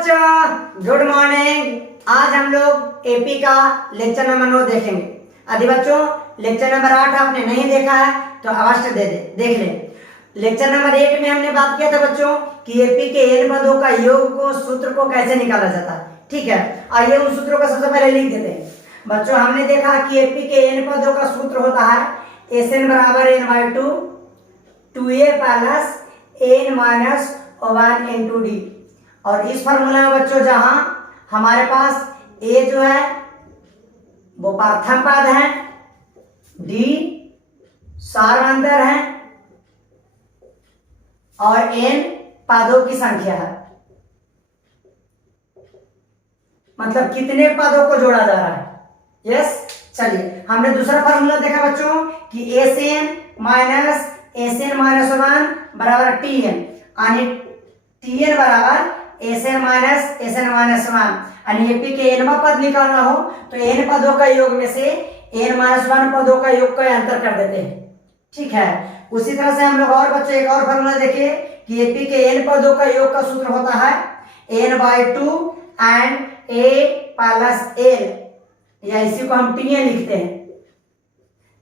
बच्चों, good morning. आज हम लोग एपी का लेक्चर नंबर 9 देखेंगे। यदि बच्चों लेक्चर नंबर 8 आपने नहीं देखा है तो अवश्य देख लें। लेक्चर नंबर 8 में हमने बात किया था बच्चों कि एपी के एन पदों का योग को सूत्र को कैसे निकाला जाता है। ठीक है, आइए उन सूत्रों को सबसे पहले लिख देते हैं। बच्चों हमने देखा कि एपी के एन पदों का सूत्र होता है एस एन बराबर N by two, 2a plus N minus 1 into D. और इस फॉर्मूला में बच्चों जहां हमारे पास a जो है वो प्रथम पद है, d सार्वंतर है और n पदों की संख्या है। मतलब कितने पदों को जोड़ा जा रहा है। यस, चलिए हमने दूसरा फॉर्मूला देखा बच्चों कि एस एन माइनस वन बराबर टी एन, यानी टी एन बराबर एस एन माइनस वन। यानी एपी के एनवा पद निकालना हो तो एन पदों का योग में से एन माइनस वन पदों का योग का अंतर कर देते हैं। ठीक है, उसी तरह से हम लोग और बच्चों एक और फॉर्मूला देखिए कि एपी के एन पदों का योग का सूत्र होता है N by two and A plus L, या इसी को हम टी एन लिखते हैं।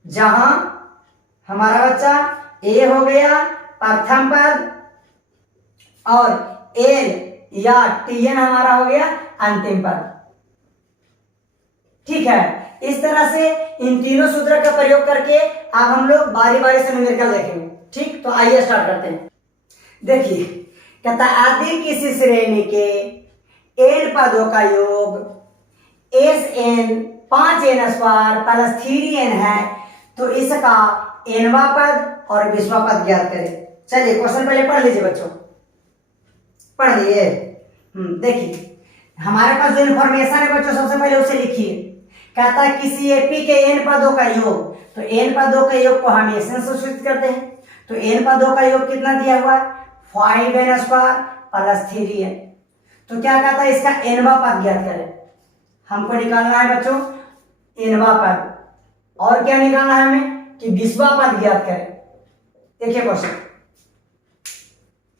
जहां हमारा बच्चा ए हो गया प्रथम पद और एल या टी एन हमारा हो गया अंतिम पद। ठीक है, इस तरह से इन तीनों सूत्र का प्रयोग करके अब हम लोग बारी बारी से न्यूमेरिकल देखेंगे। ठीक, तो आइए स्टार्ट करते हैं। देखिए कहता यदि किसी श्रेणी के एन पदों का योग S N 5n square plus 3n है तो इसका एनवा पद और 20वां पद ज्ञात करें। चलिए क्वेश्चन पहले पढ़ लीजिए बच्चों, पढ़ लिए। देखिए हमारे पास जो इन्फॉर्मेशन है बच्चों सबसे पहले उसे लिखिए। कहता है किसी एपी के एन पदों का योग, तो एन पदों के योग को हम एस एन से सूचित करते हैं। तो एन पदों का योग कितना दिया हुआ है 5n स्क्वायर प्लस 3n। तो क्या कहता है इसका एनवा पद ज्ञात करें। हमको निकालना है बच्चों एनवा पद, और क्या निकालना है हमें कि 20वां पद ज्ञात करें। देखिए क्वेश्चन,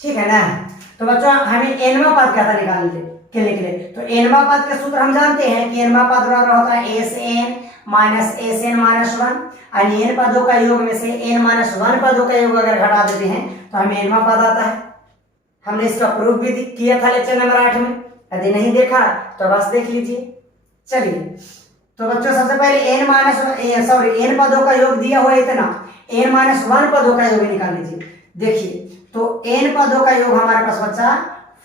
ठीक है ना। तो बच्चों हमें एनवा पद क्या था निकालने के लिए, तो एनवा पद का सूत्र हम जानते हैं कि एनवा पद बराबर होता है एस एन माइनस वन। यानी एन पदों का योग में से एन माइनस वन पदों का योग अगर घटा देते हैं तो हमें एनवा पद आता है। हमने इसका प्रूफ भी किया था लेक्चर नंबर 8 में। यदि नहीं देखा तो बस देख लीजिए। चलिए तो बच्चों सबसे पहले एन पदों का योग दिया हुआ है इतना, एन माइनस वन पदों का योग निकाल लीजिए। देखिए तो एन पदों का योग हमारे पास बच्चा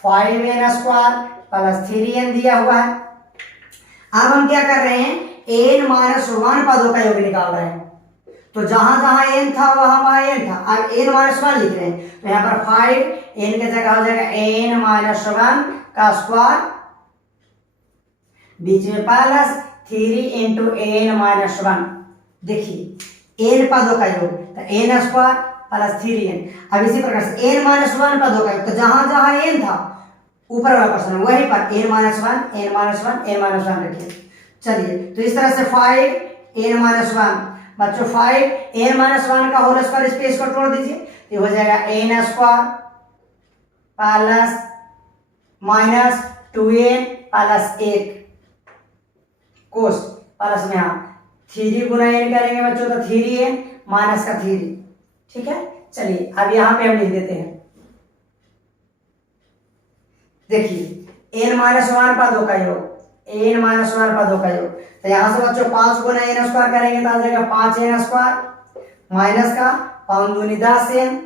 5n स्क्वायर प्लस 3n दिया हुआ है। अब हम क्या कर रहे हैं एन माइनस वन पदों का योग निकाल रहे हैं। तो जहां जहां एन था वहां एन था, अब एन माइनस वन लिख रहे हैं। तो यहाँ पर 5 एन की जगह हो जाएगा एन माइनस वन का स्क्वायर, बीच में plus 3 into N minus one. देखिए एन पदों का योग तो एन स्क्वायर प्लस 3n। अब इसी प्रकार से एन माइनस वन पदों का योग, तो जहां जहां एन था ऊपर वाला क्वेश्चन वहीं पर एन माइनस वन रखिए। चलिए तो इस तरह से 5n माइनस वन बच्चों 5n माइनस वन का होल स्क्वायर स्पेस को तोड़ दीजिए तो हो जाएगा n square plus minus 2n plus 1 कोस प्लस में यहाँ 3 गुना n करेंगे बच्चों तो 3n माइनस का 3। ठीक है, चलिए अब यहाँ पे हम लिख देते हैं। देखिए n माइनस वन पदों का योग, n माइनस वन पदों का योग, तो यहां से बच्चों 5 गुना n स्क्वायर करेंगे तो आ जाएगा 5n स्क्वायर माइनस का 5 दूनी 10n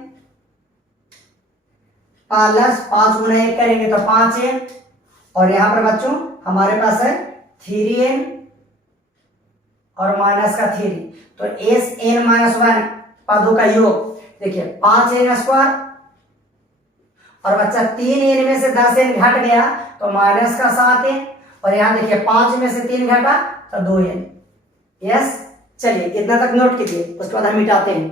प्लस 5 गुना 1 करेंगे तो 5n, और यहाँ पर बच्चों हमारे पास है 3n और माइनस का 3। तो एस एन माइनस वन पदों का योग देखिए 5n स्क्वायर, और बच्चा 3n में से 10n घट गया तो माइनस का 7n, और यहाँ देखिए 5 में से 3 घटा तो 2n। यस, चलिए इतना तक नोट कीजिए, उसके बाद हम मिटाते हैं।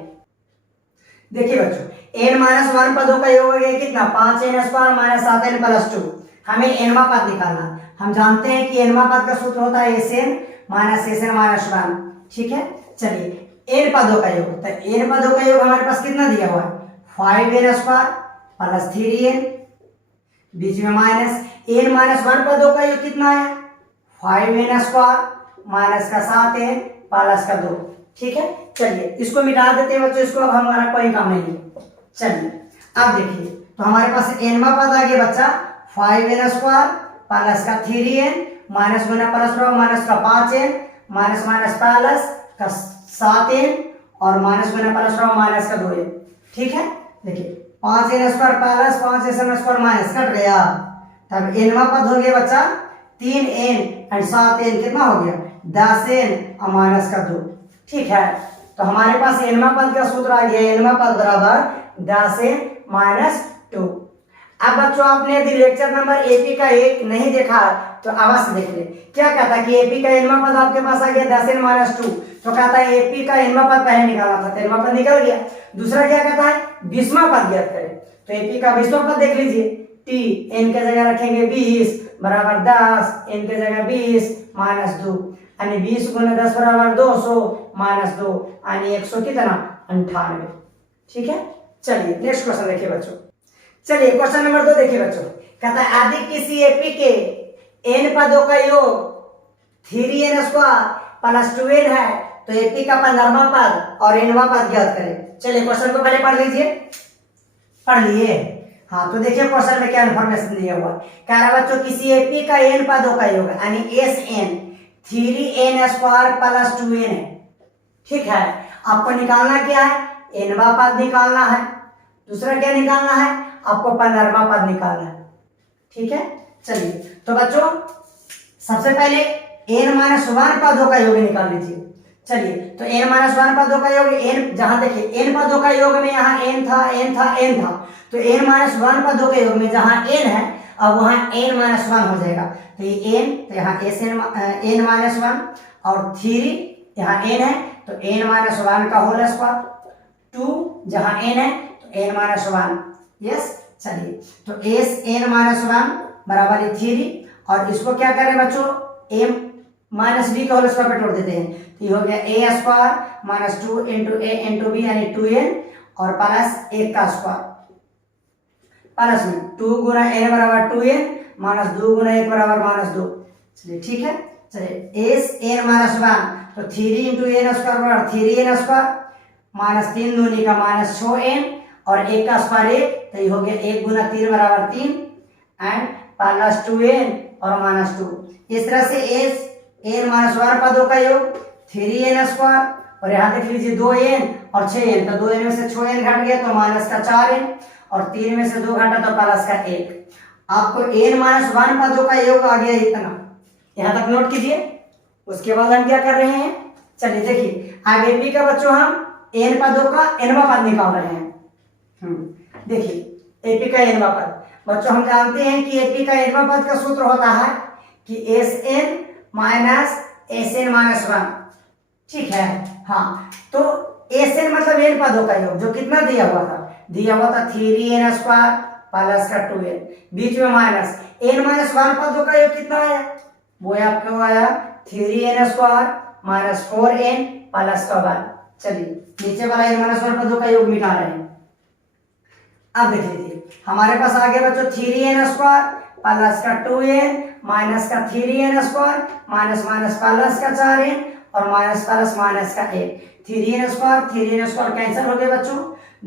देखिए बच्चों n माइनस वन पदों का योग हो गया कितना 5n square minus 7n plus 2। हमें एनवा पद निकालना, हम जानते हैं कि एनवा पद का सूत्र होता है एस एन माइनस वन। ठीक है, चलिए एन पदों का योग, तो एन पदों का योग हमारे पास कितना दिया हुआ है 5n स्क्वायर प्लस 3n बीच में माइनस, n माइनस 1 पदों का योग कितना है 5n स्क्वायर माइनस का 7n प्लस का 2। ठीक है, चलिए इसको मिटा देते हैं बच्चों, इसको अब हमारा कोई काम नहीं है। चलिए अब देखिए, तो हमारे पास nवा पद आ गया बच्चा 5n स्क्वायर प्लस का 3n माइनस गुना प्लस माइनस का 5n माइनस माइनस प्लस का 7n और माइनस गुना प्लस माइनस का 2n। ठीक है, देखिए 5n square plus 5n square minus cut गया, तब nवा पद हो गया बच्चा 3n और 7n कितना हो गया 10n और माइनस का 2। ठीक है, तो हमारे पास nवा पद का सूत्र आ गया, nवा पद बराबर 10n माइनस 2। अब बच्चों आपने यदि लेक्चर नंबर एपी का 1 नहीं देखा तो अवश्य देख ले। क्या कहता है कि एपी का nवा पद आपके पास आ गया 10n माइनस 2, तो कहता है एपी का nवा पद पहले निकालना था, तो nवा पद निकल गया। दूसरा क्या कहता है 20वां पद ज्ञात करें, तो एपी का 20वां पद देख लीजिए, टी n के जगह रखेंगे 20 बराबर 10, n के जगह 20 माइनस 2 यानी 20 गुना 10 बराबर 200 माइनस 2 यानी 100 कितना 98। ठीक है, चलिए नेक्स्ट क्वेश्चन देखिए बच्चों। चलिए क्वेश्चन नंबर 2 देखिए बच्चों, कहता है यदि किसी एपी के n पदों का योग 3n स्क्वायर प्लस 2n है तो एपी का 15वां पद और nवां पद ज्ञात करें। चलिए क्वेश्चन को पहले पढ़ लीजिए, पढ़ लिए। हाँ, तो देखिए क्वेश्चन में क्या इन्फॉर्मेशन दिया हुआ है। कह रहा बच्चों किसी एपी का n पदों का योग यानी Sn 3n square plus 2n है। ठीक है, आपको निकालना क्या है nवां पद निकालना है, दूसरा क्या निकालना है आपको 15वां पद निकालना है। ठीक है, चलिए तो बच्चों सबसे पहले n माइनस 1 पदों का योग निकाल लीजिए। चलिए तो n माइनस 1 पदों का योग n, जहां देखिए n पदों का योग में यहाँ n था n था n था, तो n माइनस 1 पदों के योग में जहां n है अब वहां n माइनस 1 हो जाएगा, तो ये n, तो यहाँ n माइनस 1 और 3 यहाँ n है तो n माइनस 1 का होल स्क्वायर, 2 जहां n है तो n माइनस 1। यस, चलिए तो n माइनस 1 बराबर 3 और इसको क्या करें बच्चों m माइनस b का होल स्क्वायर पे तोड़ देते हैं, तो ये हो गया a square minus 2 into a into b यानी 2n और प्लस 1 का स्क्वायर प्लस में 2 गुना n बराबर 2n माइनस 2 गुना 1 बराबर माइनस 2। चलिए ठीक है, चलिए n माइनस 1 तो 3 इंटू n स्क्वायर बराबर 3n स्क्वायर माइनस 3 दूनी का माइनस 6n और 1 का स्क्वायर 1, तो ये हो गया 1 गुना 3 बराबर 3 एंड प्लस 2n और माइनस 2। इस तरह से n माइनस 1 पदों का योग 3n स्क्वायर और यहाँ देख लीजिए 2n और 6n, तो 2n में से 6n घट गया तो माइनस का 4n और 3 में से 2 घटा तो प्लस का 1। आपको n माइनस 1 पदों का योग आ गया इतना, यहाँ तक नोट कीजिए। उसके बाद हम क्या कर रहे हैं, चलिए देखिए आगे एपी का बच्चों हम n पदों का nवां पद निकाल रहे हैं। देखिए एपी का nवां पद बच्चों हम जानते हैं कि एपी का nवां पद का सूत्र होता है कि Sn माइनस Sn माइनस 1। ठीक है, हाँ तो Sn मतलब n पदों का योग जो कितना दिया हुआ था 3n स्क्वायर प्लस का 2n, बीच में माइनस n माइनस 1 पदों का योग कितना है वो आपको आया 3n square minus 4n plus का 1। चलिए नीचे वाला n माइनस 1 पदों का योग मिटा रहे हैं। अब देख लीजिए हमारे पास आ गया बच्चों 3n स्क्वायर प्लस का 2n माइनस का 3n square minus minus plus का 4n और माइनस प्लस माइनस का 1। 3n स्क्वायर कैंसिल हो गया बच्चों,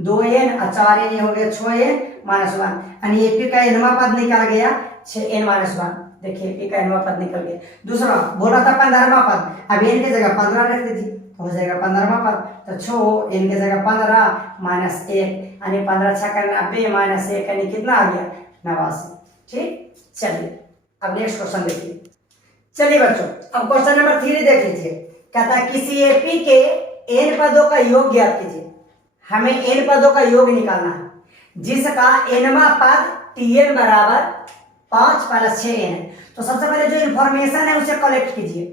2n और 4n ये हो गया 6n माइनस 1 यानी एपी का nवां पद निकल गया 6n माइनस 1। देखिए एपी का nवां पद निकल गया। दूसरा बोला था 15वां पद, अब n की जगह 15 रख दीजिए तो हो जाएगा 15वां पद, तो 6 n की जगह 15 माइनस 1 यानी 15 छक्का 90 माइनस 1 यानी कितना आ गया 89। ठीक, चलिए अब नेक्स्ट क्वेश्चन देखिए। चलिए बच्चों अब क्वेश्चन नंबर 3 देख लीजिए, कहता है किसी एपी के n पदों का योग ज्ञात कीजिए। हमें n पदों का योग निकालना है जिसका nवां पद tn बराबर 5 प्लस 6n है। तो सबसे पहले जो इंफॉर्मेशन है उसे कलेक्ट कीजिए।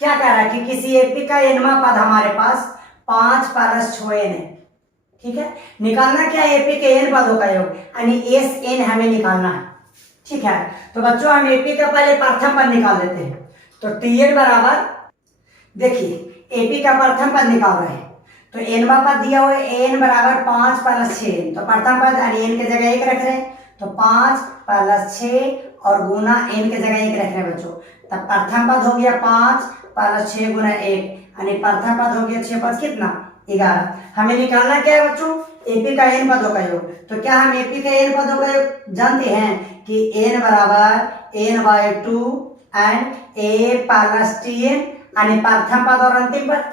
क्या कह रहा है कि किसी एपी का nवां पद हमारे पास 5 प्लस 6n है। ठीक है, निकालना क्या है एपी के n पदों का योग यानी Sn हमें निकालना है। ठीक है, तो बच्चों हम एपी का पहले प्रथम पद निकाल देते हैं। तो tn बराबर देखिए एपी का प्रथम पद निकाल रहे हैं तो nवां पद दिया हुआ है n बराबर 5 प्लस 6n, तो प्रथम पद यानी n की जगह 1 रख रहे हैं तो 5 प्लस 6 और गुना n के जगह 1 रख रहे हैं बच्चों। तब प्रथम पद हो गया 5 प्लस 6 गुना 1, यानी प्रथम पद हो गया 6 पद कितना 11। हमें निकालना क्या है बच्चों, एपी का n पदों का योग। तो क्या हम एपी का n पदों का योग जानते हैं कि n बराबर n/2 and a plus tn, यानी प्रथम पद और अंतिम पद।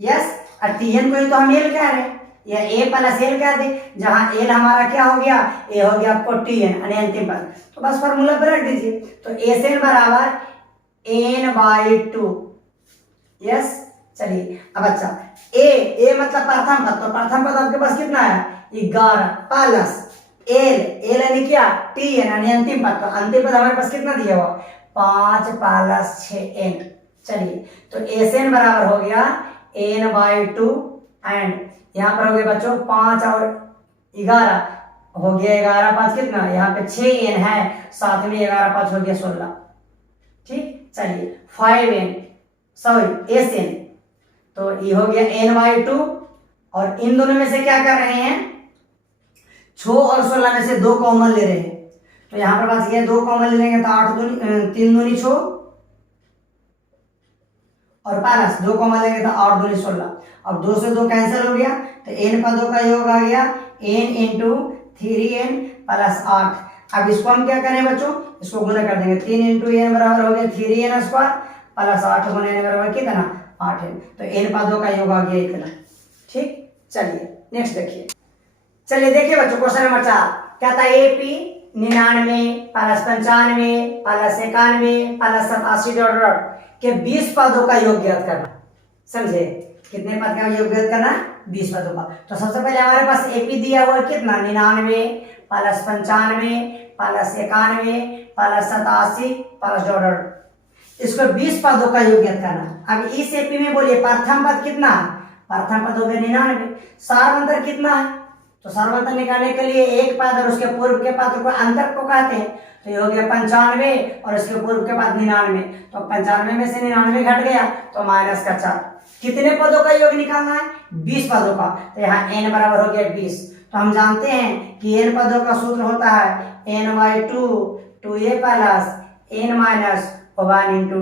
यस, और tn को ही तो हम l कह रहे हैं, या a प्लस l कह दे, जहां l हमारा क्या हो गया, a हो गया आपको tn यानी अंतिम पद। तो बस फॉर्मूला पर रख दीजिए, तो Sn बराबर n/2। यस, चलिए अब अच्छा a मतलब प्रथम पद, तो प्रथम पद आपके पास कितना है 11 प्लस l यानी क्या tn यानी अंतिम पद। तो अंतिम पद हमारे पास कितना दिया हुआ 5 प्लस 6n। चलिए तो Sn बराबर हो गया n/2 एंड यहाँ पर हो गया बच्चों 5 और 11 हो गया 11 5 कितना, यहाँ पे 6n है, साथ में 11 5 हो गया 16। ठीक, चलिए 5n सॉरी Sn, तो ये हो गया n/2 और इन दोनों में से क्या कर रहे हैं 6 और 16 में से 2 कॉमन ले रहे हैं। तो यहाँ पर बात ये 2 कॉमन ले लेंगे तो 8 दूनी 3 दूनी 6 और प्लस 2 कॉमन लेंगे तो 8 दूनी 16। अब 2 से 2 कैंसिल हो गया तो n पदों का योग आ गया n इंटू 3n प्लस 8। अब इसको हम क्या करें बच्चों, इसको गुना कर देंगे, 3 इंटू n बराबर हो गया 3n स्क्वायर प्लस 8 गुना n बराबर कितना 8n। तो n पदों का योग आ गया इतना। ठीक, चलिए नेक्स्ट देखिए। चलिए देखिए बच्चों क्वेश्चन नंबर 4 क्या था, AP 99 plus 95 plus 91 plus 87 dot dot के 20 पदों का योग ज्ञात करना। समझे, कितने पद का योग ज्ञात करना 20 पदों का। तो सबसे पहले हमारे पास एपी दिया हुआ है कितना 99 plus 95 plus 91 plus 87 plus dot dot, इसको 20 पदों का योग ज्ञात करना। अब इस एपी में बोलिए प्रथम पद कितना, प्रथम पद हो गया 99, सार्वंतर कितना है, तो सार्वंतर निकालने के लिए एक पद और उसके पूर्व के पद को अंतर को कहते हैं। तो ये हो गया 95 और उसके पूर्व के पद 99, तो 95 में से 99 घट गया तो माइनस का 4। कितने पदों का योग निकालना है 20 पदों का। तो यहाँ n बराबर हो गया 20। तो हम जानते हैं कि n पदों का सूत्र होता है n/2 2a plus n minus 1 into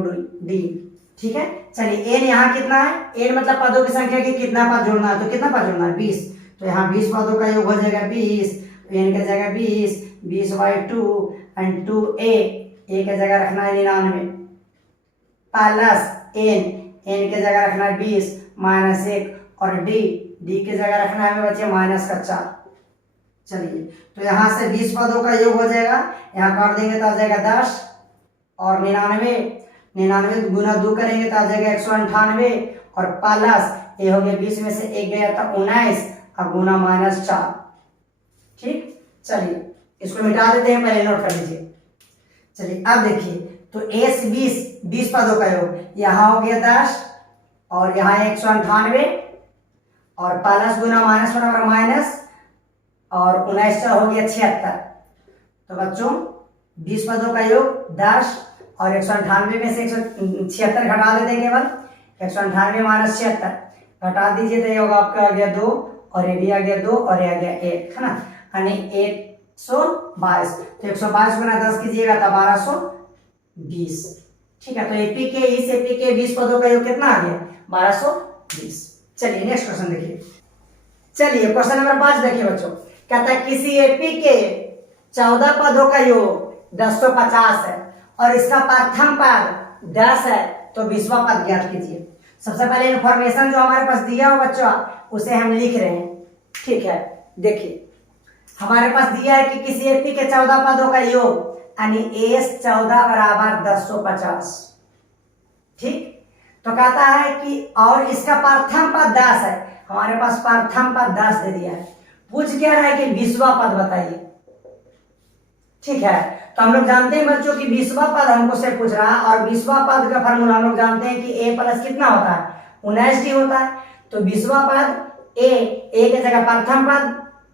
d। ठीक है, चलिए n यहाँ कितना है, n मतलब पदों की संख्या की कितना पद जोड़ना है, तो कितना पद जोड़ना है 20। तो यहाँ 20 पदों का योग हो जाएगा 20, n की जगह 20/2 एंड 2a की जगह रखना है 99 प्लस n की जगह रखना है 20 माइनस 1 और d की जगह रखना है बच्चे माइनस का 4। चलिए तो यहाँ से 20 पदों का योग हो जाएगा, यहाँ काट देंगे तो आ जाएगा 10 और 99 गुना 2 करेंगे तो आ जाएगा 198 और प्लस ये हो गया 20 में से 1 गया तो 19 और गुना माइनस 4। ठीक, चलिए इसको मिटा देते हैं, पहले नोट कर लीजिए। चलिए अब देखिए तो एस 20 पदों का योग, यहाँ हो गया 10 और यहाँ 198 और प्लस गुना माइनस बराबर माइनस और 19 हो गया 76। तो बच्चों 20 पदों का योग 10 और 198 में से 176 घटा देते हैं, केवल 198 माइनस 76 घटा दीजिए तो ये होगा आपका आ गया 2 और ये भी आ गया 2 और ये आ गया 1, है ना, यानी 122। तो 122 गुना 10 कीजिएगा तो 1220। ठीक है, तो एपी के इस एपी के 20 पदों का योग कितना आ गया 1220। चलिए नेक्स्ट क्वेश्चन देखिए। चलिए क्वेश्चन नंबर 5 देखिए बच्चों, कहता है किसी एपी के 14 पदों का योग 1050 है और इसका प्रथम पद 10 है, तो 20वां पद ज्ञात कीजिए। सबसे पहले इंफॉर्मेशन जो हमारे पास दिया हो बच्चों उसे हम लिख रहे हैं। ठीक है, देखिए हमारे पास दिया है कि किसी एपी के 14 पदों का योग यानी एस 14 बराबर 1050। ठीक, तो कहता है कि और इसका प्रथम पद 10 है, हमारे पास प्रथम पद 10 दे दिया है, पूछ क्या रहा है कि 20वां पद बताइए। ठीक है, तो हम लोग जानते हैं बच्चों कि 20वां पद हमको से पूछ रहा है और 20वां पद का फॉर्मूला हम लोग जानते हैं कि a प्लस कितना होता है 19d होता है। तो 20वां पद a की जगह प्रथम पद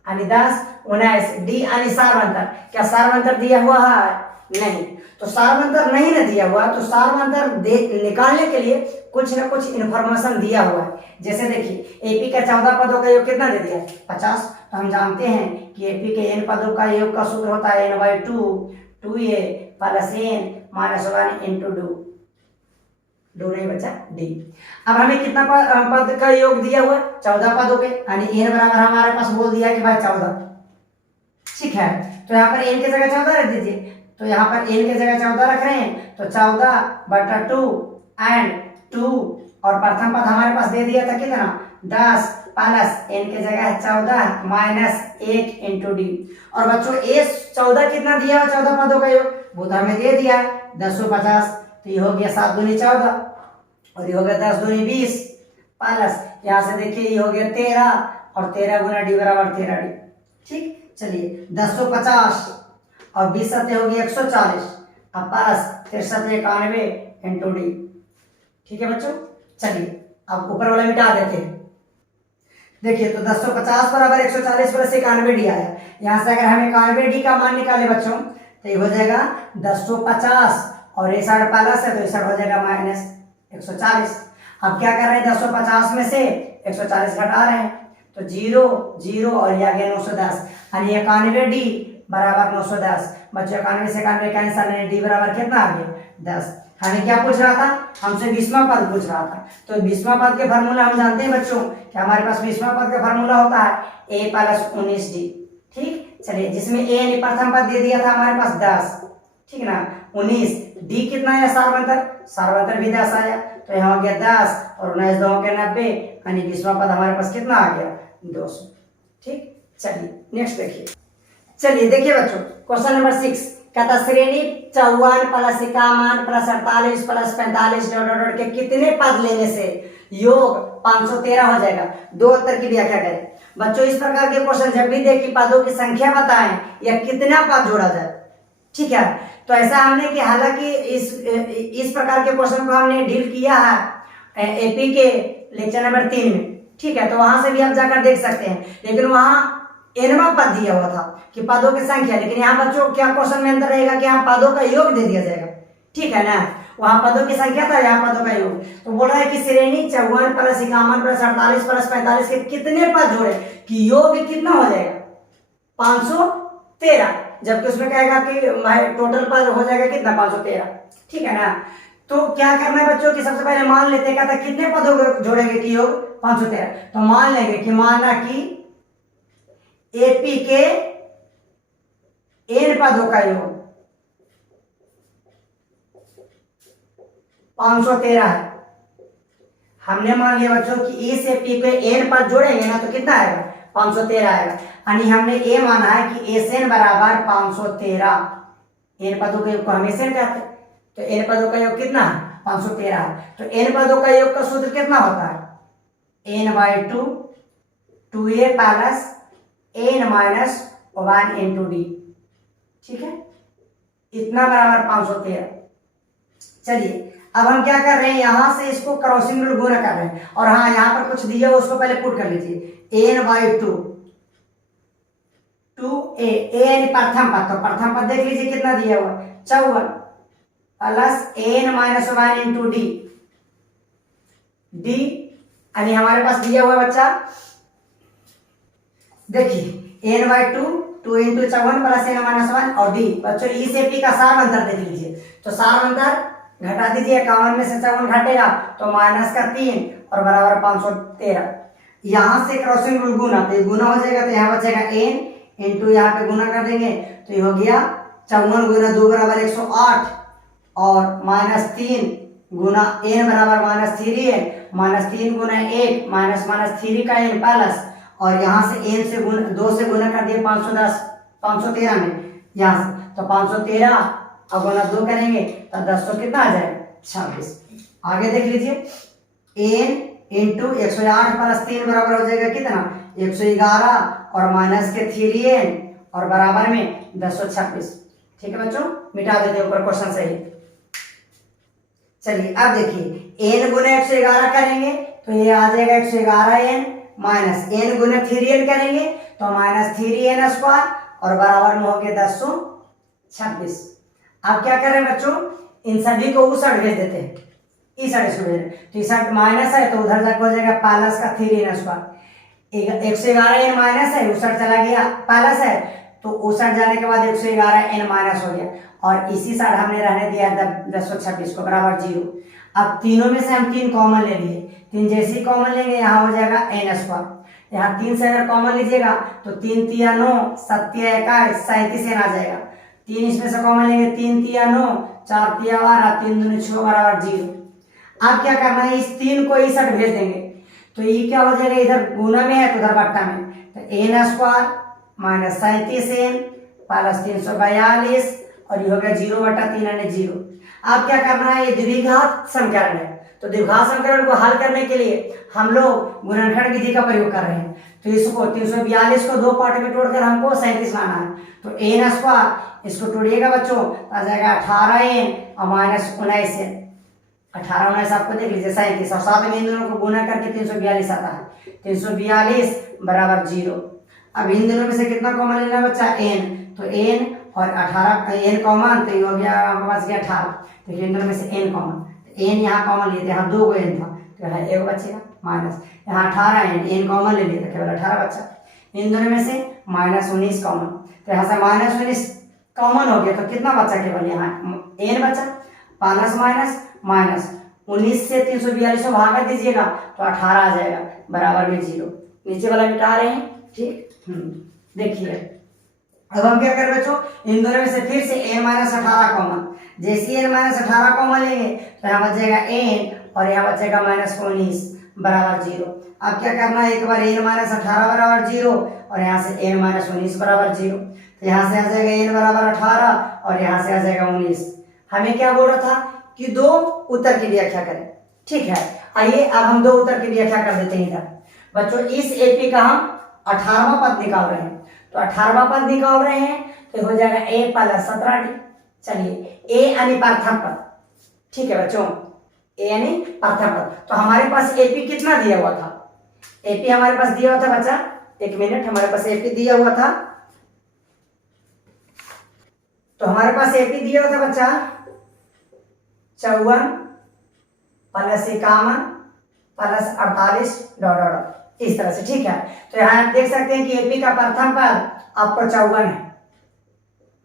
यानी 10 19d यानी सार्वंतर। क्या सार्वंतर दिया हुआ है? नहीं। तो सार्वंतर नहीं ना दिया हुआ तो सार्वंतर निकालने के लिए कुछ ना कुछ इन्फॉर्मेशन दिया हुआ है। जैसे देखिए एपी का 14 पदों का योग कितना दे दिया 50, तो हम जानते हैं कि एपी के एन पदों का योग का सूत्र होता है n/2 2a plus n minus 1 into दो नहीं बचा डी। अब हमें कितना पद का योग दिया हुआ 14 पदों के, यानी n बराबर हमारे पास बोल दिया है कि भाई 14। ठीक है, तो यहाँ पर n की जगह 14 रख दीजिए। तो यहाँ पर n की जगह 14 रख रहे हैं, तो 14/2 एंड 2 और प्रथम पद हमारे पास दे दिया था कितना 10 प्लस n की जगह है 14 माइनस 1 इंटू डी। और बच्चों ये 14 कितना दिया हुआ 14 पदों का योग वो तो हमें दे दिया है 10/50, तो ये हो गया 7 दूनी 14 और ये हो गया 10 दूनी 20 प्लस यहाँ से देखिए ये हो गया 13 और 13 गुना डी बराबर 13 डी। ठीक, चलिए 10/50 और 20 सत्ते हो गई 140 अब प्लस 6391 इंटू डी। ठीक है बच्चों, चलिए अब ऊपर वाला मिटा देते हैं। देखिए तो 10/50 बराबर 140 प्लस 91 डी आया। यहाँ से अगर हमें 91 डी का मान निकाले बच्चों तो ये हो जाएगा 10/50 और ये साइड प्लस है तो ये साइड हो जाएगा माइनस 140। अब क्या कर रहे हैं 10/50 में से 140 घटा रहे हैं तो 0 0 और ये आ गया 910, यानी 91 डी बराबर 910। बच्चों 91 से 91 कैंसिल है, डी बराबर कितना आ गया 10। हमें क्या पूछ रहा था, हमसे 20वां पद पूछ रहा था। तो 20वां पद के फार्मूला हम जानते हैं बच्चों कि हमारे पास 20वां पद का फार्मूला होता है a प्लस 19d। ठीक, चलिए जिसमें a प्रथम पद दे दिया था हमारे पास 10, ठीक ना 19, d कितना है सार्वंतर भी 10 आया, तो यहाँ हो गया 10 और 19 2 के 90, यानी 20वां पद हमारे पास कितना आ गया 200। ठीक, चलिए नेक्स्ट देखिए। चलिए देखिए बच्चों क्वेश्चन नंबर 6 कहता श्रेणी 54 plus 51 plus 48 plus 45 dot dot के कितने पद लेने से योग 513 हो जाएगा। दो उत्तर की व्याख्या करें। बच्चों इस प्रकार के क्वेश्चन जब भी देखिए पदों की संख्या बताएं या कितना पद जोड़ा जाए। ठीक है, तो ऐसा हमने कि हालांकि इस प्रकार के क्वेश्चन को हमने डील किया है एपी के लेक्चर नंबर 3 में। ठीक है, तो वहां से भी आप जाकर देख सकते हैं, लेकिन वहां एनवा पद दिया हुआ था कि पदों की संख्या, लेकिन यहाँ बच्चों क्या क्वेश्चन में अंतर रहेगा कि यहाँ पदों का योग दे दिया जाएगा। ठीक है ना, वहां पदों की संख्या था, यहाँ पदों का योग। तो बोल रहा है कि श्रेणी 54 प्लस 51 प्लस 48 प्लस 45 के कितने पद जोड़े कि योग कितना हो जाएगा 513, जबकि उसमें कहेगा कि टोटल पद हो जाएगा कितना 513। ठीक है ना, तो क्या करना है बच्चों की सबसे पहले मान लेते हैं कहता कितने पदों को जोड़ेंगे कि योग 513। तो मान लेंगे कि माना कि एपी के एन पदों का योग 513 है। हमने मान लिया बच्चों कि इस एपी पे एन पद जोड़ेंगे ना तो कितना आएगा 513 आएगा, यानी हमने ए माना है कि एस एन बराबर 513। एन पदों के योग को हम एस एन कहते हैं, तो एन पदों का योग कितना है 513 है। तो एन पदों का योग का सूत्र कितना होता है n/2 2a plus n minus 1 into D. ठीक है, इतना बराबर 513। चलिए अब हम क्या कर रहे हैं, यहां से इसको क्रॉसिंग रूल गुना कर रहे हैं, और हाँ यहाँ पर कुछ दिया उसको पहले पुट कर लीजिए n/2 2a यानी प्रथम पद, तो प्रथम पद देख लीजिए कितना दिया हुआ 54 plus n minus 1 into D. D यानी हमारे पास दिया हुआ बच्चा देखिए n/2 2 into 54 plus n minus 1 और डी। बच्चों ई से पी का सार अंतर देख लीजिए, तो सार अंतर घटा दीजिए, 51 में से 54 घटेगा तो माइनस का 3 और बराबर 513। यहां से क्रॉसिंग रूल गुना, तो ये गुना हो जाएगा तो यहाँ बचेगा n इंटू यहाँ पे गुना कर देंगे तो ये हो गया 54 गुना 2 बराबर 108 और माइनस 3 गुना n बराबर माइनस 3n माइनस 3 गुना 1 माइनस माइनस 3 का n प्लस, और यहाँ से n से गुना 2 से गुना कर दिए 513 में यहाँ से, तो 513 अब गुना 2 करेंगे तो 10 तो कितना आ जाएगा 26। आगे देख लीजिए n इंटू 108 प्लस 3 बराबर हो जाएगा कितना 111 और माइनस के 3n और बराबर में 1026। ठीक है बच्चों, मिटा देते हैं ऊपर क्वेश्चन सही। चलिए अब देखिए n गुना 111 करेंगे तो ये आ जाएगा 111n माइनस n गुना 3n करेंगे तो माइनस 3n स्क्वायर और बराबर में हो गया 1026। अब क्या कर रहे हैं बच्चों, इन सभी को उस साइड भेज देते हैं, इस साइड से भेज, तो इस साइड माइनस है तो उधर जाकर हो जाएगा प्लस का 3n स्क्वायर। 111 एन माइनस है, 59 चला गया प्लस है, तो 59 जाने के बाद 111 एन माइनस हो गया, और इसी साइड हमने रहने दिया 1026 को बराबर 0। अब तीनों में से हम 3 कॉमन ले लिए, 3 जैसे ही कॉमन लेंगे यहाँ हो जाएगा एन स्क्वायर। यहाँ 3 से अगर कॉमन लीजिएगा तो 3 तिया 9, 7 तिया 21, 37 एन आ जाएगा। 3 इसमें से कॉमन लेंगे, 3 तिया 9, 4 तिया 12, 3 दूनी 6 बराबर 0। अब क्या करना है, इस 3 को इस साइड भेज देंगे, तो ये क्या हो जाएगा, इधर गुना में है तो उधर बट्टा में, तो N square minus 37 N plus 342, और ये हो गया 0/3 यानी 0। अब क्या करना है, ये द्विघात समीकरण है, तो द्विघात समीकरण को हल करने के लिए हम लोग गुणनखंड विधि का प्रयोग कर रहे हैं। तो इसको 342 को 2 पार्ट में तोड़कर हमको 37 लाना है। तो एन स्क्वायर इसको तोड़िएगा बच्चों, आ जाएगा 18 एन और माइनस 19 एन। 18 19 आपको देख लीजिए 37, और साथ में इन दोनों को गुना करके 342 आता है। 342 बराबर 0। अब इन दोनों में से कितना कॉमन लेना बच्चा, एन, तो एन और 18 एन कॉमन, तो ये हो गया हमारे पास गया 18। देखिए इन दोनों में से एन कॉमन, एन यहाँ कॉमन लिए थे, यहाँ 2 एन था तो यहाँ 1 बचेगा, माइनस यहाँ 18 एन कॉमन ले लिया था, केवल 18 बचा। इन दोनों में से माइनस 19 कॉमन, तो यहाँ से माइनस 19 कॉमन हो गया, तो कितना बचा, केवल यहाँ एन बचा, प्लस माइनस माइनस 19 से 342 को भागा दीजिएगा तो 18 आ जाएगा बराबर में 0। नीचे वाला मिटा रहे हैं, ठीक। देखिए अब हम क्या कर रहे बच्चों, इन दोनों में से फिर से n माइनस 18 कॉमन, जैसे n माइनस 18 कॉमन लेंगे तो यहाँ बचेगा n और यहाँ बचेगा माइनस 19 बराबर 0। अब क्या करना है, एक बार n माइनस 18 बराबर 0 और यहाँ से n माइनस 19 बराबर 0, तो यहाँ से आ जाएगा n बराबर 18 और यहाँ से आ जाएगा 19। हमें क्या बोल रहा था कि 2 उत्तर की व्याख्या करें, ठीक है। आइए अब हम 2 उत्तर की व्याख्या कर देते हैं इधर। बच्चों इस एपी का हम 18वां पद निकाल रहे हैं, तो 18वां पद निकाल रहे हैं तो हो जाएगा a प्लस 17d। चलिए a यानी प्रथम पद, ठीक है बच्चों, a यानी प्रथम पद। तो हमारे पास एपी कितना दिया हुआ था, एपी हमारे पास दिया हुआ था बच्चा, 1 मिनट, हमारे पास एपी दिया हुआ था, तो हमारे पास एपी दिया हुआ था बच्चा 54 प्लस 51 प्लस 48 डॉट डॉट इस तरह से, ठीक है। तो यहाँ आप देख सकते हैं कि एपी का प्रथम पद आपको 54 है,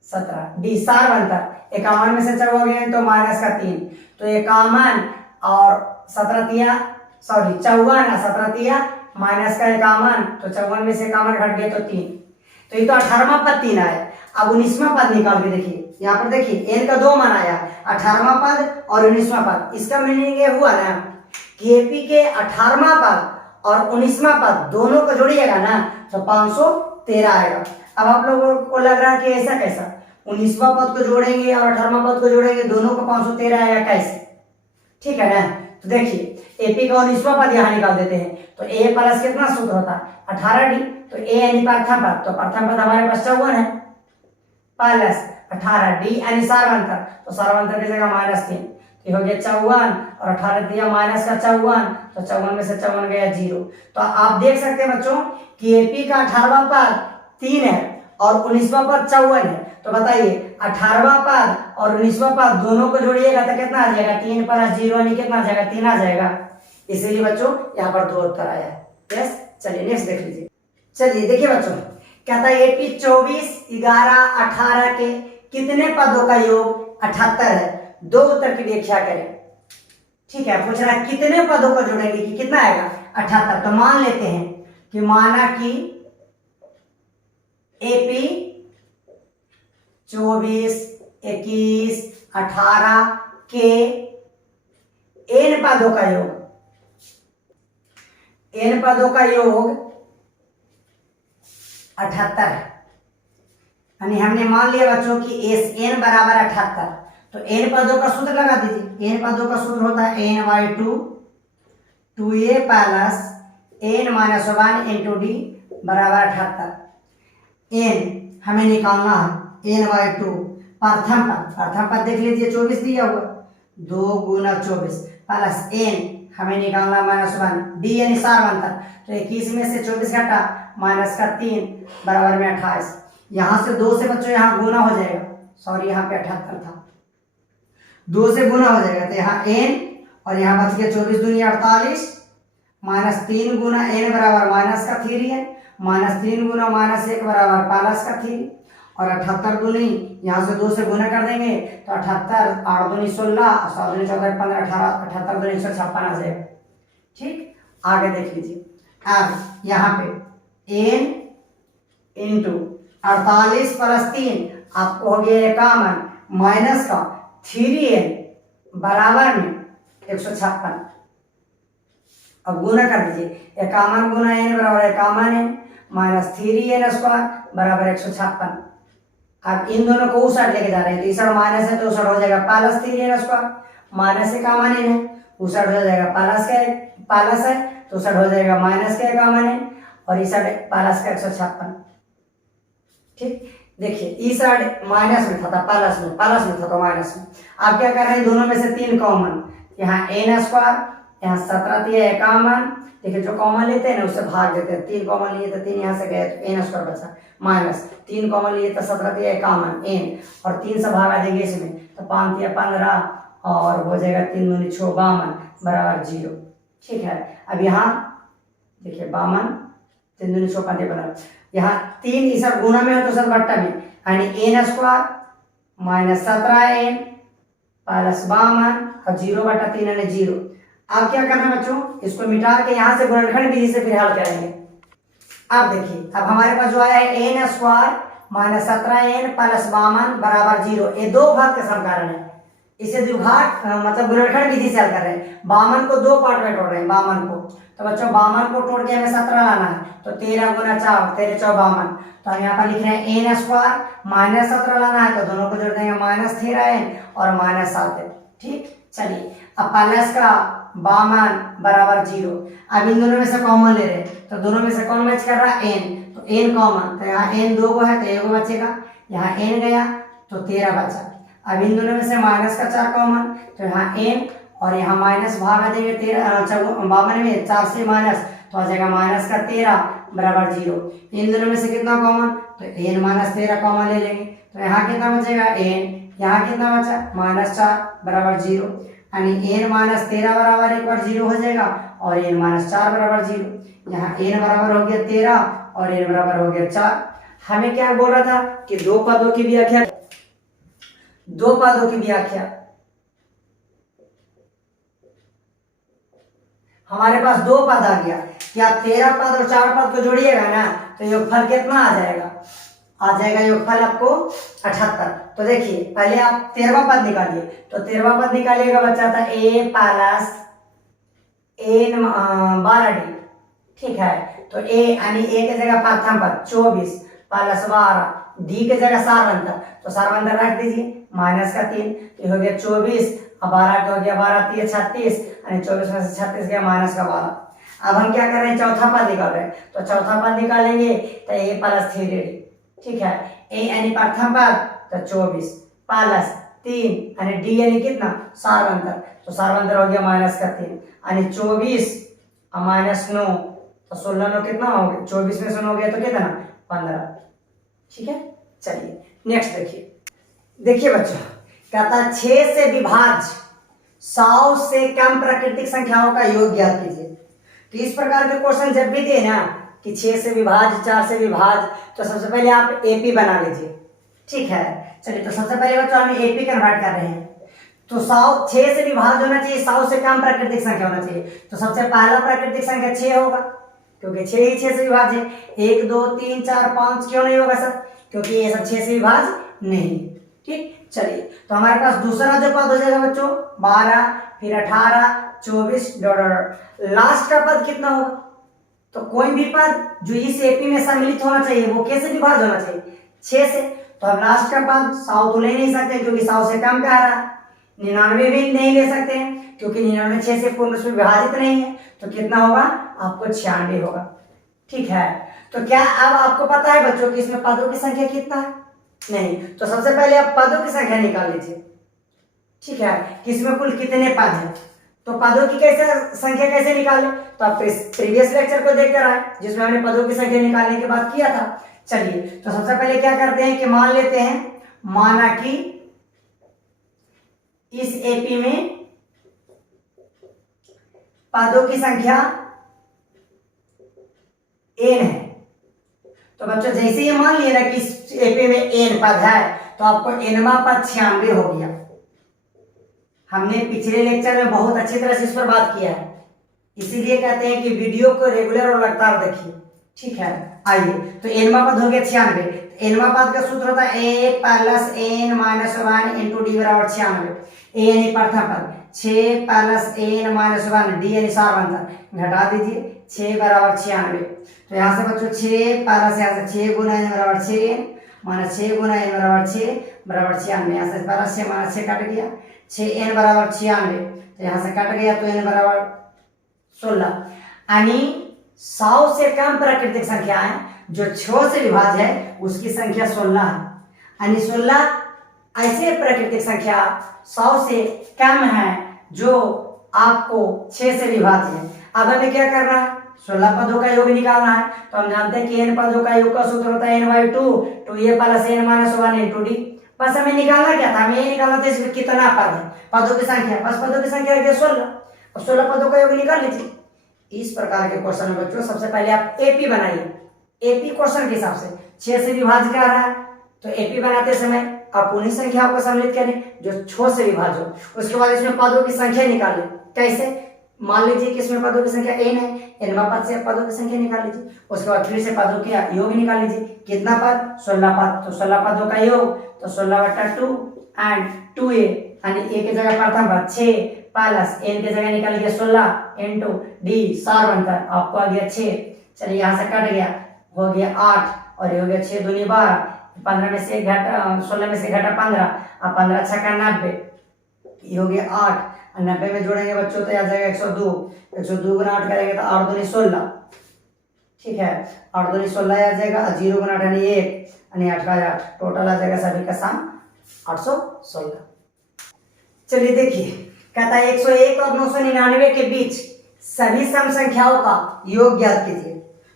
17 डी सार बनता, 51 में से 4 हो गए तो माइनस का 3, तो 51 और 17 तिया 54 17 तिया माइनस का 51, तो 54 में से 51 घट गए तो 3, तो ये तो 18वां पद 3 आया। अब 19वां पद निकाल के देखिए, यहाँ पर देखिए n का 2 मान आया, 18वां पद और 19वां पद। इसका मीनिंग ये हुआ ना कि एपी के 18वां पद और 19वां पद दोनों को जोड़िएगा ना तो 513 आएगा। अब आप लोगों को लग रहा है कि ऐसा कैसा, 19वां पद को जोड़ेंगे और 18वां पद को जोड़ेंगे, दोनों को 513 आएगा कैसे, ठीक है ना। तो देखिए एपी का 19वां पद यहाँ निकाल देते हैं, तो a प्लस कितना सूत्र होता है 18d, तो a यानी प्रथम पद, तो प्रथम पद हमारे पास 54 है प्लस 18d यानी सारवंतर, तो सारवंतर की जगह माइनस 3, तो हो गया 54 और 18 दिया माइनस का 54, तो 54 में से 54 गया 0। तो आप देख सकते हैं बच्चों कि एपी का 18वां पद 3 है और 19वां पद 54 है, तो बताइए 18वां पद और 19वां पद दोनों को जोड़िएगा तो कितना आ जाएगा, 3 प्लस 0 यानी कितना आ जाएगा, 3 आ जाएगा। इसीलिए बच्चों यहाँ पर 2 उत्तर आया है। यस, चलिए नेक्स्ट देख लीजिए। चलिए देखिए बच्चों, कहता है एपी 24 11 18 के कितने पदों का योग 78 है, 2 उत्तर की व्याख्या करें, ठीक है। पूछ रहा है कितने पदों को जोड़ेंगे कि कितना आएगा 78। तो मान लेते हैं कि माना कि एपी 24 21 18 के n पदों का योग, n पदों का योग 78 है, यानी हमने मान लिया बच्चों कि एस n बराबर 78, तो n पदों का सूत्र लगा दीजिए। n पदों का सूत्र होता है n/2 2a plus n minus 1 into D बराबर 78। n हमें निकालना है n/2, प्रथम पद देख लीजिए 24 दिया हुआ, 2 गुना 24 प्लस n हमें निकालना -1, डी यानी सारवंतर, तो 21 में से 24 घटा माइनस का 3 बराबर में 28। यहाँ से 2 से बच्चों यहाँ गुना हो जाएगा, सॉरी यहाँ पे 78 था, 2 से गुना हो जाएगा, तो यहाँ n और यहाँ बच गया 24 दूनी 48 -3 गुना n बराबर माइनस का 3n, -3 गुना -1 बराबर प्लस का 3, और 78 दूनी यहाँ से 2 से गुना कर देंगे तो 78, 8 दूनी 16, 7 दूनी 14, 15, 18, 78 दूनी 156 आ जाएगा। ठीक, आगे देख लीजिए। अब यहाँ पे n इंटू 48 प्लस 3 आपको हो गया 51 माइनस का 3n बराबर में 156। अब गुना कर दीजिए, 51 गुना n बराबर 51n माइनस 3n स्क्वायर बराबर 156। अब इन दोनों को उस साइड लेके जा रहे हैं, तो इस साइड माइनस है तो उस साइड हो जाएगा plus 3n square, minus 51n है उस साइड हो जाएगा प्लस है तो उस साइड हो जाएगा माइनस का 51n, और इस साइड प्लस का 156। ठीक, देखिए इस साइड माइनस में था प्लस में था तो माइनस में। आप क्या कर रहे हैं, दोनों में से 3 कॉमन, यहाँ n स्क्वायर, यहाँ 17 3 51, देखिए जो कॉमन लेते हैं ना उससे भाग देते हैं। 3 कॉमन लिए तो 3 यहाँ से गए तो n स्क्वायर बचा, माइनस 3 कॉमन लिए तो 17 3 51 n, और 3 से भागा देंगे इसमें तो 5 3 15, और हो जाएगा 3 दूनी 6 52 बराबर 0। ठीक है, अब यहाँ देखिए 52, 3 दूनी 6 5 15, यहाँ 3 इस गुना में है तो सब बट्टा में, यानी n square minus 17n plus 52 और 0/3 यानी 0। अब क्या करना है बच्चों, इसको मिटा के यहाँ से गुणनखंड विधि से फिर हल करेंगे। अब देखिए, अब हमारे पास जो आया है n square minus 17n plus 52 बराबर 0, ये 2 घात का समीकरण है। इसे द्विघात मतलब गुणनखंड विधि से हल कर रहे हैं। 52 को 2 पार्ट में तोड़ रहे हैं, 52 को, तो बच्चों 52 को तोड़ के हमें 17 लाना है, तो 13 गुना 4 13 4 52, तो हम यहाँ पर लिख रहे हैं n स्क्वायर माइनस 17 लाना है, तो दोनों को जोड़ देंगे माइनस 13n और माइनस 7। ठीक, चलिए अब प्लस का 52 बराबर 0। अब इन दोनों में से कॉमन ले रहे हैं, तो दोनों में से कौन मैच कर रहा है, n, तो n कॉमन, तो यहाँ n 2 को है तो 1 बचेगा, यहाँ n गया तो 13 बचा। अब इन दोनों में से माइनस का 4 कॉमन, तो यहाँ n और यहाँ माइनस भागा देंगे 52 में 4 से माइनस तो आ जाएगा माइनस का 13 बराबर 0। इन दोनों में से कितना कॉमन, तो n माइनस 13 कॉमन ले लेंगे, तो यहाँ कितना बचेगा n, यहाँ कितना बचा माइनस 4 बराबर 0, यानी n माइनस 13 बराबर एक बार 0 हो जाएगा और n माइनस 4 बराबर 0। यहाँ n बराबर हो गया 13 और n बराबर हो गया 4। हमें क्या बोल रहा था कि दो पदों की व्याख्या, हमारे पास 2 पद आ गया, क्या 13 पद और 4 पद को जोड़िएगा ना तो योगफल कितना आ जाएगा योगफल आपको 78। तो देखिए पहले आप 13वां पद निकालिए, तो 13वां पद निकालिएगा बच्चा था a प्लस n 12d। ठीक है, तो a यानी a की जगह प्रथम पद 24 प्लस 12, d की जगह सारवंतर, तो सारवंतर रख दीजिए माइनस का 3, तो हो गया 24 और 12 का हो गया 12 3 36, यानी 24 में से 36 गया माइनस का 12। अब हम क्या कर रहे हैं, चौथा पद निकाल रहे हैं, तो चौथा पद निकालेंगे तो a प्लस 3d। ठीक है, a यानी प्रथम पद तो 24 प्लस 3 यानी d यानी कितना सारवंतर, तो सारवंतर हो गया माइनस का 3, यानी 24 और माइनस 9 तो 16 9 कितना हो गया, 24 में से 9 हो गया तो कितना 15। ठीक है, चलिए नेक्स्ट देखिए बच्चों, कहता 6 से विभाज्य 100 से कम प्राकृतिक संख्याओं का योग ज्ञात कीजिए। तो इस प्रकार के क्वेश्चन जब भी दे ना कि 6 से विभाज्य 4 से विभाज्य, तो सबसे पहले आप एपी बना लीजिए। ठीक है, चलिए तो सबसे पहले बच्चों हम एपी कन्वर्ट कर रहे हैं, तो 6 से विभाज्य होना चाहिए, 100 से कम प्राकृतिक संख्या होना चाहिए। तो सबसे पहला प्राकृतिक संख्या 6 होगा, क्योंकि 6 ही 6 से विभाज्य है। 1 2 3 4 5 क्यों नहीं होगा सर, क्योंकि ये सब 6 से विभाज्य नहीं। ठीक, चलिए तो हमारे पास दूसरा जो पद हो जाएगा बच्चों 12 फिर 18 24 लास्ट का पद कितना होगा, तो कोई भी पद जो इस एपी में सम्मिलित होना चाहिए वो कैसे विभाज्य होना चाहिए 6 से। तो अब लास्ट का पद 100 तो ले नहीं सकते क्योंकि 100 से कम कह रहा है, 99 भी नहीं ले सकते हैं क्योंकि 99 6 से पूर्ण रूप में विभाजित नहीं है, तो कितना होगा आपको 96 होगा। ठीक है, तो क्या अब आपको पता है बच्चों कि इसमें पदों की संख्या कितना है, नहीं, तो सबसे पहले आप पदों की संख्या निकाल लीजिए। ठीक है, कि इसमें कुल कितने पद हैं, तो पदों की संख्या कैसे निकालें, तो आप प्रीवियस लेक्चर को देख कर आए जिसमें हमने पदों की संख्या निकालने की बात किया था। चलिए तो सबसे पहले क्या करते हैं कि मान लेते हैं, माना कि इस एपी में पदों की संख्या एन है। तो बच्चों जैसे ये मान लिया ना कि एपी में एन पद है तो आपको एनवा पद 96 हो गया। हमने पिछले लेक्चर में बहुत अच्छी तरह से इस पर बात किया है, इसीलिए कहते हैं कि वीडियो को रेगुलर और लगातार देखिए। ठीक है, आइए तो एनवा पद हो गया 96। एनवा पद का सूत्र होता है A plus N minus 1 into D बराबर 96। ए यानी प्रथम पद, 6 प्लस एन माइनस 1 डी यानी सार्वंतर, घटा दीजिए 6 बराबर 96। तो यहाँ से बच्चों 6 प्लस यहाँ से 6 गुना एन बराबर 6 माइनस 6 गुना एन बराबर 6 बराबर 96। यहाँ से प्लस 6 माइनस 6 कट गया, 6 एन बराबर 96, तो यहाँ से कट गया तो एन बराबर 16। यानी 100 से कम प्राकृतिक संख्या है जो 6 से विभाज्य है उसकी संख्या 16 है। यानी 16 ऐसे प्राकृतिक संख्या 100 से कम है जो आपको 6 से विभाज्य है। अब हमें क्या करना है, 16 पदों का योग निकालना है। तो हम जानते हैं कि n पदों का योग का सूत्र होता है n/2 2a plus n minus 1 into D. बस हमें निकालना क्या था, हमें ये निकालना था इसमें कितना पद है, पदों की संख्या। बस पदों की संख्या है 16। अब 16 पदों का योग निकाल लीजिए। इस प्रकार के क्वेश्चन में बच्चों सबसे पहले आप एपी बनाइए। एपी क्वेश्चन के हिसाब से 6 से विभाज्य क्या रहा है, तो एपी बनाते समय आप उन्हीं संख्याओं को सम्मिलित करें जो 6 से विभाज्य हो। उसके बाद इसमें पदों की संख्या निकालें। कैसे, मान लीजिए कि इसमें पदों की संख्या n है, nवा पद से पदों की संख्या निकाल लीजिए। उसके बाद फिर से पदों के योग निकाल लीजिए। कितना पद, 16 पद, तो 16 पदों का योग तो 16/2 एंड 2a, यानी a की जगह प्रथम पद 6 प्लस n की जगह निकाल लीजिए 16 इंटू डी सार्वंतर, आपको आ गया 6। चलिए यहाँ से कट गया, हो गया 8 और ये हो गया 6 दूनी 12, 15 में से घटा 16 में से घटा 15, अब 15 छक्का 90, ये हो गया 8 और 90 में जोड़ेंगे बच्चों तो आ जाएगा 102। 102 गुना 8 करेंगे तो 8 दूनी 16। ठीक है, 8 दूनी 16 आ जाएगा, 0 गुना 8 यानी 1 यानी 8 का 8, टोटल आ जाएगा सभी का सम 816। चलिए देखिए, कहता है 101 और 999 के बीच सभी सम संख्याओं का योग ज्ञात कीजिए।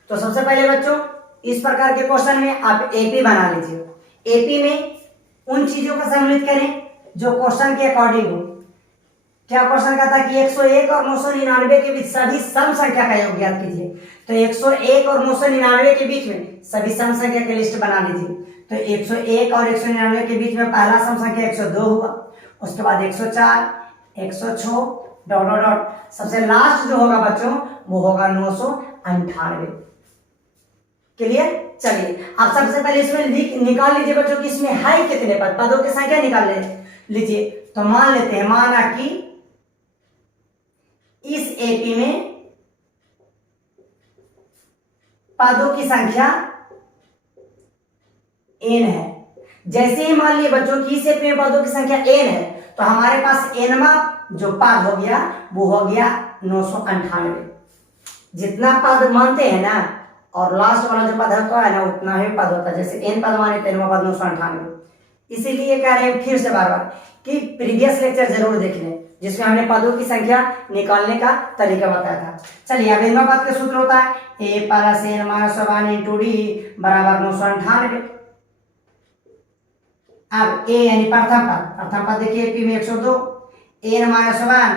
तो सबसे पहले बच्चों इस प्रकार के क्वेश्चन में आप एपी बना लीजिए। एपी में उन चीजों का सम्मिलित करें जो क्वेश्चन के अकॉर्डिंग हो। क्या क्वेश्चन कहता है कि 101 और 999 के बीच सभी सम संख्या का योग ज्ञात कीजिए। तो 101 और 999 के बीच में सभी सम संख्या की लिस्ट बना लीजिए। तो 101 और 199 के बीच में पहला सम संख्या 102 हुआ, उसके बाद 104, 106 डॉट डॉट डॉट, सबसे लास्ट जो होगा बच्चों वो होगा 998। क्लियर। चलिए अब सबसे पहले इसमें निकाल लीजिए बच्चों कि इसमें है कितने पद, पदों की संख्या निकाल लीजिए। तो मान लेते हैं, माना कि इस एपी में पदों की संख्या n है। जैसे ही मान लिए बच्चों कि इस एपी में पदों की संख्या n है तो हमारे पास nवा जो पद हो गया वो हो गया 998। जितना पद मानते हैं ना और लास्ट वाला जो पद होता है ना उतना ही पद होता है। जैसे n पद माने तो nवा पद 998। इसीलिए कह रहे हैं फिर से बार बार कि प्रीवियस लेक्चर जरूर देख लें जिसमें हमने पदों की संख्या निकालने का तरीका बताया था। चलिए अब nवा पद का सूत्र होता है a plus n minus 1 into D बराबर 998। अब a यानी प्रथम पद देखिए एपी में 102, n माइनस 1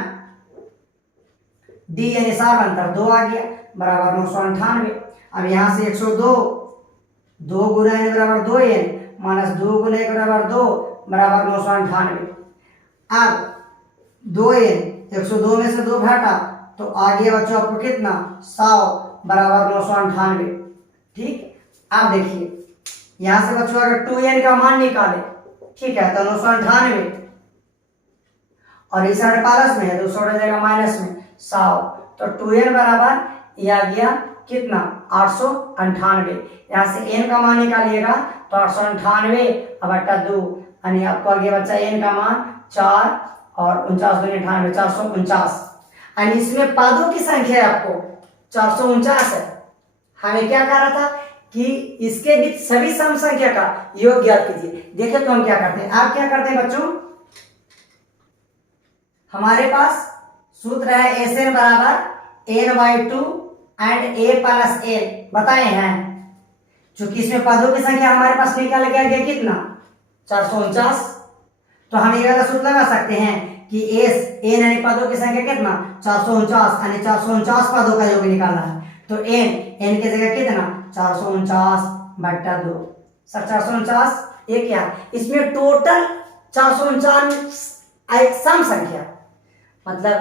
डी यानी सार्वंतर 2 आ गया बराबर 998। अब यहाँ से 102 2 गुना n बराबर 2n माइनस 2 गुना 1 बराबर 2 बराबर 998। अब 2n 102 में से 2 घटा तो आ गया बच्चों आपको कितना 100 बराबर 998। ठीक, अब देखिए यहाँ से बच्चों अगर 2n का मान निकाले, ठीक है, तो 998 और इस साइड प्लस में है तो उस जगह माइनस में 100, तो 2n बराबर ये आ गया कितना 898। यहाँ से n का मान निकालिएगा तो 898 अब बटा 2 यानी आपको आगे बच्चा n का मान 4 और 49 दूनी 98 449। यानी इसमें पदों की संख्या आपको 449 है। हमें क्या कह रहा था कि इसके बीच सभी सम संख्या का योग ज्ञात कीजिए। देखिए तो हम क्या करते हैं, आप क्या करते हैं बच्चों, हमारे पास सूत्र है Sn बराबर n/2 and a plus n बताए हैं। चूंकि इसमें पदों की संख्या हमारे पास निकाल गया कितना 449, तो हम ये वाला सूत्र लगा सकते हैं कि n यानी पदों की संख्या कितना 449 यानी 449 पदों का योग निकालना है। तो एन की जगह कितना 449/2। सर 449 ये क्या, इसमें टोटल 449 सम संख्या, मतलब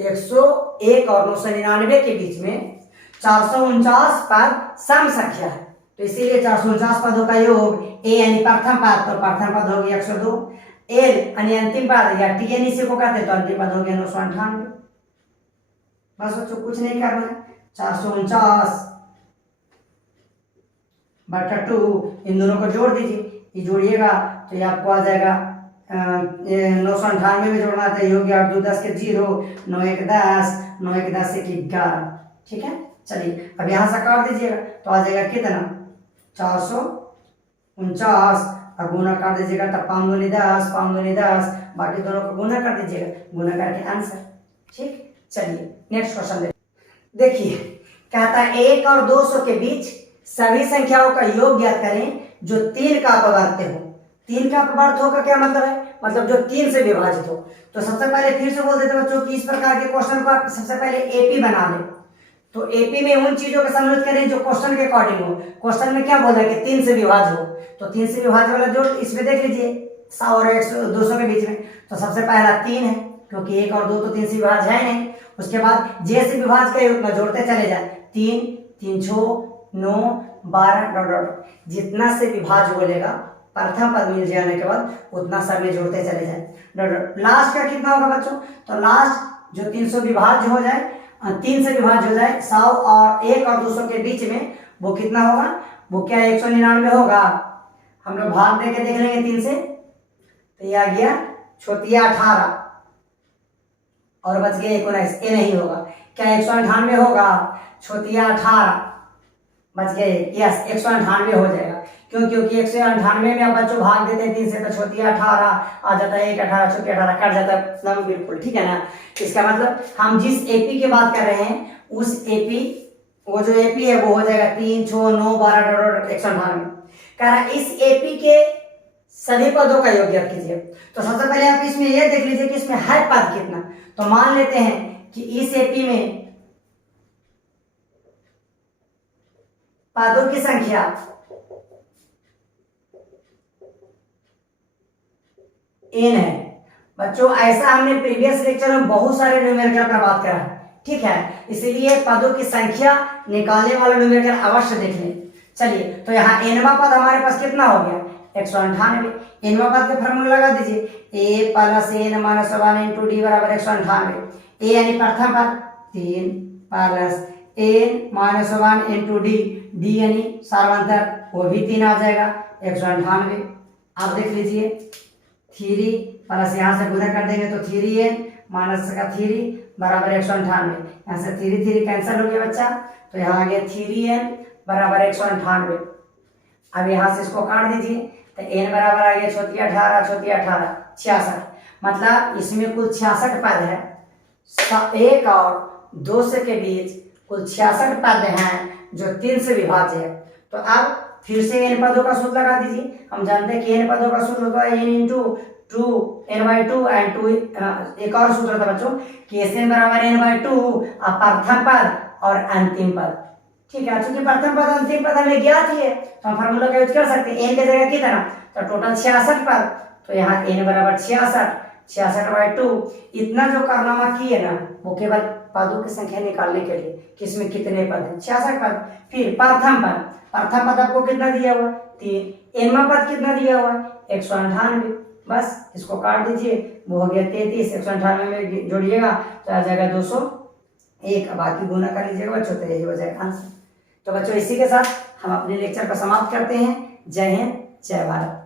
101 और 999 के बीच में 449 पद सम संख्या है, तो इसीलिए 449 पदों का योग ए यानी प्रथम पद, तो प्रथम पद हो गया 102, एल यानी अंतिम पद या टी यानी इसी को कहते हैं, तो अंतिम पद हो गया 998। बस बच्चों कुछ नहीं करना है, 449/2 इन दोनों को जोड़ दीजिए, ये जोड़िएगा तो ये आपको आ जाएगा 998 में जोड़ना था, हो गया 8 2 10 के 0, 9 1 10, 9 1 10 1 11। ठीक है, चलिए अब यहाँ से काट दीजिएगा तो आ जाएगा कितना 449 और गुना कर दीजिएगा, तब 5 दूनी 10, 5 दूनी 10, बाकी दोनों को गुना कर दीजिएगा, गुना करके आंसर। ठीक, चलिए नेक्स्ट क्वेश्चन देखिए, कहता है 1 और 200 के बीच सभी संख्याओं का योग ज्ञात करें जो 3 का अपवर्त्य हो। 3 का अपवर्त्य हो का क्या मतलब है, मतलब जो 3 से विभाजित हो। तो सबसे पहले फिर से बोल देते बच्चों कि इस प्रकार के क्वेश्चन को आप सबसे पहले एपी बना ले। तो एपी में उन चीजों का सम्मिलित करें जो क्वेश्चन के अकॉर्डिंग हो। क्वेश्चन में क्या बोला कि 3 से विभाज्य हो, तो 3 से विभाज्य वाला जोड़ इसमें देख लीजिए 100 और 200 के बीच में, तो सबसे पहला 3 है क्योंकि 1 और 2 तो 3 से विभाज्य है नहीं। उसके बाद जे से विभाज्य का उतना जोड़ते चले जाए, 3 3 6 9 12 डॉट डॉट, जितना से विभाज्य बोलेगा प्रथम पद मिल जाने के बाद उतना सब में जोड़ते चले जाए डॉट डॉट। लास्ट का कितना होगा बच्चों, तो लास्ट जो 300 विभाज्य हो जाए, 3 से विभाज्य हो जाए 100 और 1 और 200 के बीच में, वो कितना होगा, वो क्या 199 होगा। हम लोग भाग दे के देख लेंगे 3 से, तो ये आ गया छोटिया 18 और बच गया 19, ये नहीं होगा, क्या 198 होगा, छोटिया 18 बच गए, यस 198 हो जाएगा। क्यों, क्योंकि 198 में आप बच्चों भाग देते हैं 3 से, तो छोटिया 18 आ जाता है, 1 18 छोटी 18 कट जाता है एकदम बिल्कुल। ठीक है ना, इसका मतलब हम जिस एपी की बात कर रहे हैं उस एपी, वो जो एपी है वो हो जाएगा 3 6 9 12 डॉट 198। कह रहा है इस एपी के सभी पदों का योग ज्ञात कीजिए। तो सबसे पहले आप इसमें ये देख लीजिए कि इसमें है पद कितना। तो मान लेते हैं कि इस एपी में पदों की संख्या n है। बच्चों ऐसा हमने प्रीवियस लेक्चर में बहुत सारे न्यूमेरिकल पर बात करा है, ठीक है, इसीलिए पदों की संख्या निकालने वाला न्यूमेरिकल अवश्य देख लें। चलिए, तो यहाँ nवां पद हमारे पास कितना हो गया 198। nवां पद का फार्मूला लगा दीजिए, a plus n minus 1 into D बराबर 198। a यानी प्रथम पद 3 plus n minus 1 into D, D यानी सार्वंतर वो भी 3 आ जाएगा 198। आप देख लीजिए 3 प्लस यहाँ से गुना कर देंगे तो 3n माइनस का 3 बराबर 198, यहाँ से 3 3 कैंसिल हो गया बच्चा, तो यहाँ आ गया 3n बराबर 198। अब यहाँ से इसको काट दीजिए तो n बराबर आ गया छोटी 18 छोटी 18 66, मतलब इसमें कुल 66 पद है। 1 और 200 के बीच कुल 66 पद हैं जो 3 से विभाज्य है। तो अब फिर से n पदों का सूत्र लगा दीजिए। हम जानते हैं कि n पदों का सूत्र होता है n इंटू 2 n/2 एंड 2। एक और सूत्र था बच्चों कि Sn बराबर n/2 प्रथम पद और अंतिम पद। ठीक है, चूंकि प्रथम पद अंतिम पद हमें ज्ञात ही है तो हम फार्मूला का यूज कर सकते हैं। n की जगह कितना, तो टोटल 66 पद, तो यहाँ n बराबर 66/2। इतना जो कारनामा किए ना वो केवल पदों की संख्या निकालने के लिए कि इसमें कितने पद हैं, 66 पद। फिर प्रथम पद, प्रथम पद आपको कितना दिया हुआ 3, nवां पद कितना दिया हुआ 198। बस इसको काट दीजिए, वो हो गया 33, 198 में जोड़िएगा तो आ जाएगा 201, बाकी गुना कर लीजिएगा बच्चों, तो यही हो जाएगा आंसर। तो बच्चों इसी के साथ हम अपने लेक्चर को समाप्त करते हैं। जय हिंद, जय भारत।